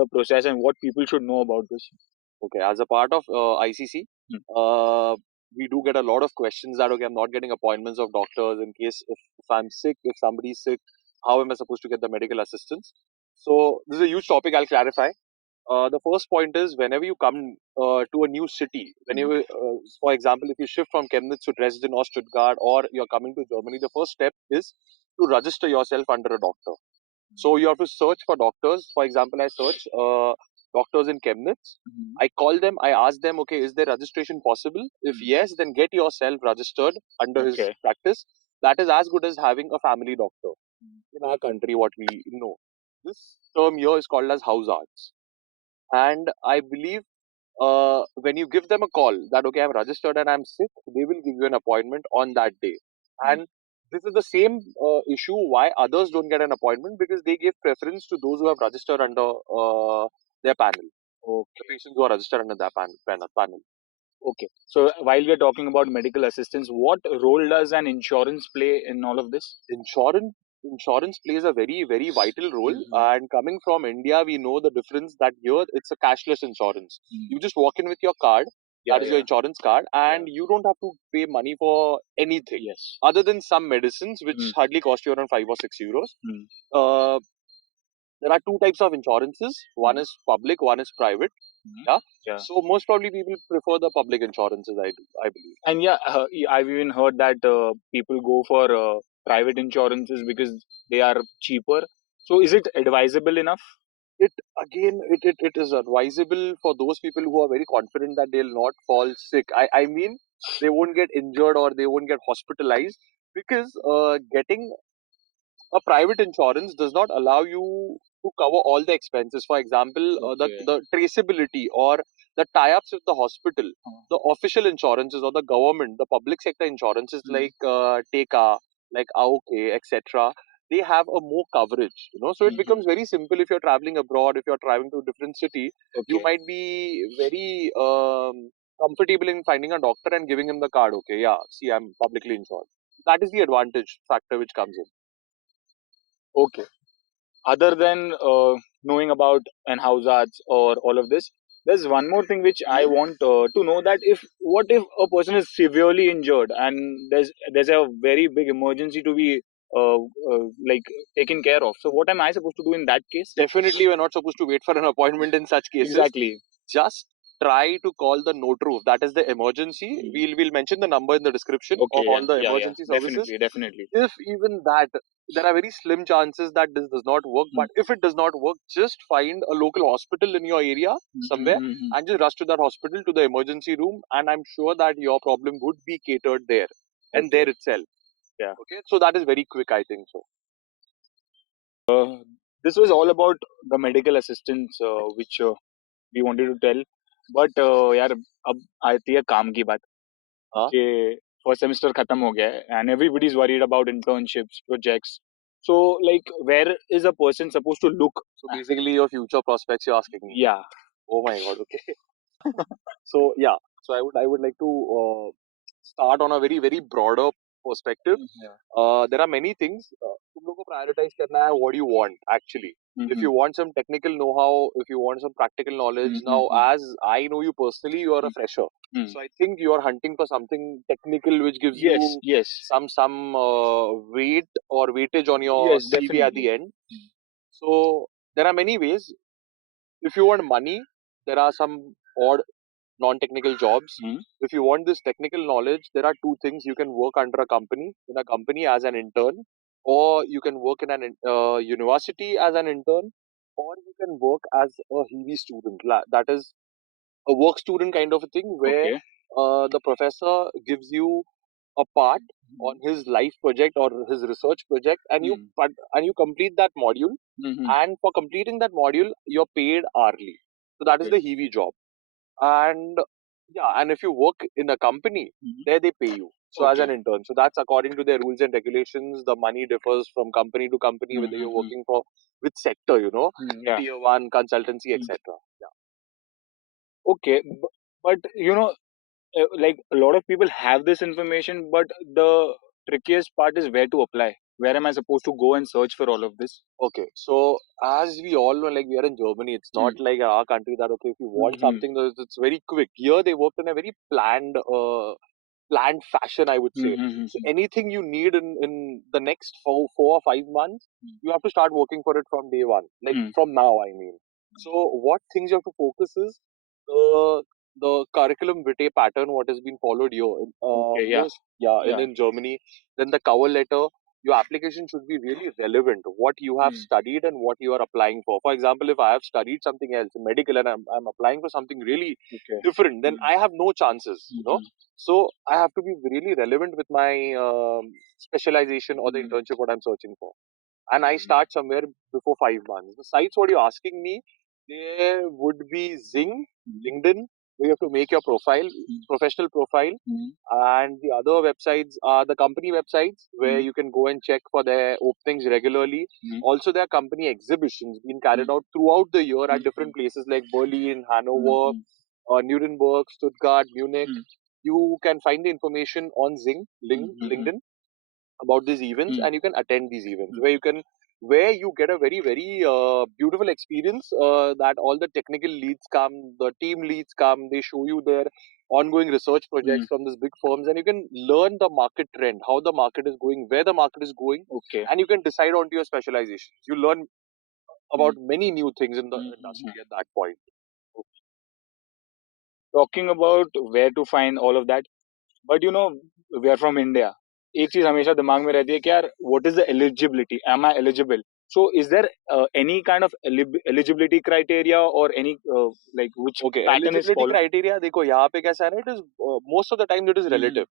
the process and what people should know about this? Okay, as a part of ICC, we do get a lot of questions that, okay, I'm not getting appointments of doctors in case if I'm sick, if somebody's sick, how am I supposed to get the medical assistance? So this is a huge topic. I'll clarify. The first point is whenever you come to a new city, for example, if you shift from Chemnitz to Dresden or Stuttgart, or you're coming to Germany, the first step is to register yourself under a doctor. So you have to search for doctors. For example, I search doctors in Chemnitz. I call them. I ask them, okay, is there registration possible? If yes, then get yourself registered under his Okay. practice. That is as good as having a family doctor in our country. What we know, this term here is called as house arts, and I believe when you give them a call that, okay, I'm registered and I'm sick, they will give you an appointment on that day. And this is the same issue why others don't get an appointment, because they give preference to those who have registered under their panel. The patients who are registered under their panel. Okay. So while we are talking about medical assistance, what role does an insurance play in all of this? Insurance plays a very, very vital role. And coming from India, we know the difference that here it's a cashless insurance. You just walk in with your card, that is your insurance card, and you don't have to pay money for anything. Yes. Other than some medicines, which hardly cost you around 5 or 6 euros. Uh, there are two types of insurances. One is public, one is private. Yeah. So most probably people prefer the public insurances, I believe. And I've even heard that people go for private insurances because they are cheaper. So is it advisable enough? It is advisable for those people who are very confident that they'll not fall sick. I mean, they won't get injured or they won't get hospitalized, because getting a private insurance does not allow you to cover all the expenses. For example, the traceability or the tie-ups with the hospital, the official insurances or the government, the public sector insurances like TECA, like AOK, etc. They have a more coverage, so it becomes very simple. If you're traveling abroad, if you're traveling to a different city, you might be very comfortable in finding a doctor and giving him the card. Okay, yeah, see, I'm publicly insured. That is the advantage factor which comes in. Okay. Other than knowing about an house arts or all of this, there's one more thing which I want to know, that what if a person is severely injured and there's a very big emergency to be like taken care of. So what am I supposed to do in that case? Definitely, we're not supposed to wait for an appointment in such cases. Exactly. Just try to call the note that is the emergency. We'll mention the number in the description of all the emergency services. Definitely. If even that, there are very slim chances that this does not work. But if it does not work, just find a local hospital in your area somewhere and just rush to that hospital, to the emergency room, and I'm sure that your problem would be catered there and there itself. Yeah. Okay. So that is very quick, I think so. This was all about the medical assistance which we wanted to tell. But यार अब आती है काम की बात कि first semester खत्म हो गया है and everybody is worried about internships, projects. So like, where is a person supposed to look? So basically your future prospects you're asking me. Yeah. Oh my god, okay. So yeah, so I would like to start on a very, very broader perspective. There are many things. तुम लोगों को prioritize करना है what you want actually. If you want some technical know-how, if you want some practical knowledge, now as I know you personally, you are a fresher. So I think you are hunting for something technical which gives you some weight or weightage on your CV at the end. So there are many ways. If you want money, there are some odd non-technical jobs. If you want this technical knowledge, there are two things. You can work under in a company as an intern, or you can work in an university as an intern, or you can work as a HEVI student. That is a work student kind of a thing, where the professor gives you a part on his life project or his research project, and you complete that module. And for completing that module, you're paid hourly. So that is the HEVI job. And yeah, and if you work in a company, there they pay you. So as an intern, so that's according to their rules and regulations. The money differs from company to company, whether you're working for which sector, tier 1, consultancy, etc. Yeah. Okay, but like a lot of people have this information, but the trickiest part is where to apply. where am I supposed to go and search for all of this? Okay, so as we all know, like we are in Germany, it's not like our country that okay, if you want something, it's very quick. Here they worked in a very planned fashion, I would say. So anything you need in the next 4 or 5 months, you have to start working for it from day one, like from now, I mean. So what things you have to focus is the curriculum vitae pattern, what has been followed here. In Germany. Then the cover letter, your application should be really relevant, what you have studied and what you are applying for. For example, if I have studied something else, medical, and I'm applying for something really different, then I have no chances, you know. So I have to be really relevant with my specialization or the internship what I'm searching for. And I start somewhere before 5 months. The sites what you're asking me, there would be Zing, LinkedIn, where you have to make your profile, professional profile. And the other websites are the company websites where you can go and check for their openings regularly. Also, there are company exhibitions being carried out throughout the year at different places like Berlin, Hanover, Nuremberg, Stuttgart, Munich. You can find the information on Zing, LinkedIn about these events, and you can attend these events where you get a very beautiful experience that all the technical leads come, the team leads come, they show you their ongoing research projects from these big firms, and you can learn the market trend, how the market is going, where the market is going, and you can decide onto your specializations. You learn about many new things in the industry at that point. Talking about where to find all of that, but we are from India. एक चीज हमेशा दिमाग में रहती है कि यार what is the eligibility? Am I eligible? So is there any kind of eligibility criteria or any like which pattern is Eligibility followed? criteria, देखो यहाँ पे कैसा है ना, it is most of the time it is relative.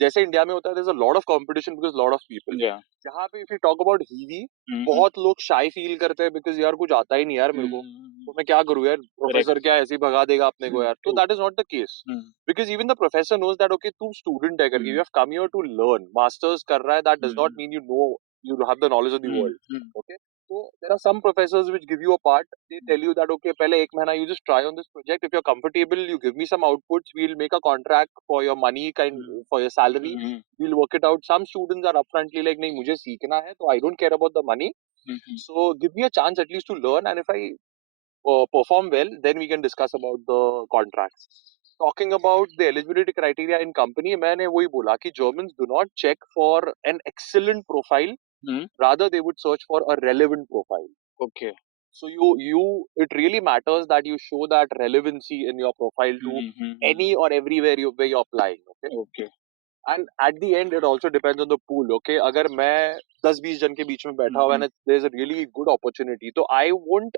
जैसे India में होता है, there's a lot of competition because lot of people. यहाँ पे if you talk about Hindi, बहुत लोग shy feel करते हैं because यार कुछ आता ही नहीं यार मेरे को, तो मैं क्या करूँ यार, प्रोफेसर क्या ऐसे ही भगा देगा अपने को यार. तो that is not the case. Because even the professor knows that okay, तू student है करके, you have come here to learn. Masters कर रहा है, that does not mean you have the knowledge of the world. Okay. So there are some professors which give you a part. They tell you that okay, पहले एक महीना you just try on this project. If you're comfortable, you give me some outputs. We'll make a contract for your money, for your salary. We'll work it out. Some students are upfrontly like, नहीं मुझे सीखना है, तो I don't care about the money. So give me a chance at least to learn, and if I perform well, then we can discuss about the contracts. Talking about the eligibility criteria in company, मैंने वही बोला कि Germans do not check for an excellent profile. Rather, they would search for a relevant profile. Okay. So it really matters that you show that relevancy in your profile to any or everywhere where you're applying. Okay. And at the end, it also depends on the pool. Okay, अगर मैं 10-20 जन के बीच में बैठा हुआ है, there's a really good opportunity, तो I won't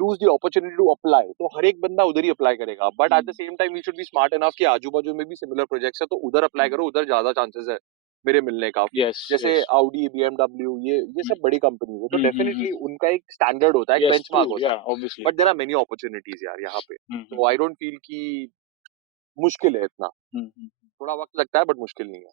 lose the opportunity to apply. तो हर एक बंदा उधर ही apply करेगा. But at the same time, we should be smart enough कि आजू बाजू में भी similar projects है, तो उधर apply करो, उधर ज्यादा chances है मेरे मिलने का. जैसे Audi, BMW, ये सब बड़ी कंपनीज है, तो डेफिनेटली उनका एक स्टैंडर्ड होता है, एक बेंचमार्क होता है. But there are many opportunities यार यहाँ पे. तो आई डोंट फील कि मुश्किल है इतना. थोड़ा वक्त लगता है बट मुश्किल नहीं है.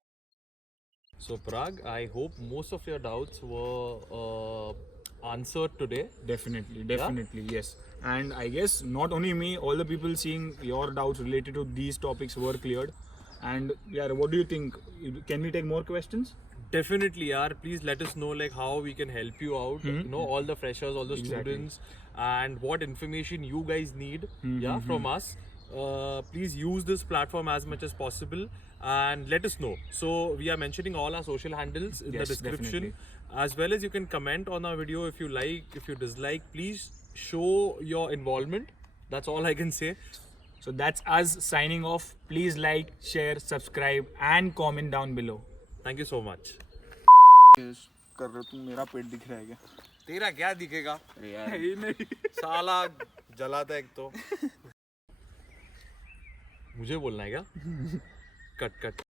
So Parag, I hope most of your doubts were answered today. Definitely, yes. And I guess not only me, all the people seeing your doubts related to these topics were cleared. And yeah, what do you think? Can we take more questions? Definitely, yaar. Please let us know like how we can help you out. All the freshers, all the students, and what information you guys need. From us. Please use this platform as much as possible and let us know. So we are mentioning all our social handles in the description. Definitely. As well as you can comment on our video if you like, if you dislike. Please show your involvement. That's all I can say. So that's us signing off. Please like, share, subscribe and comment down below. Thank you so much. कर रहे तुम, मेरा पेट दिख रहा है क्या? तेरा क्या दिखेगा? नहीं साला जलाता है एक तो. मुझे बोलना है क्या? कट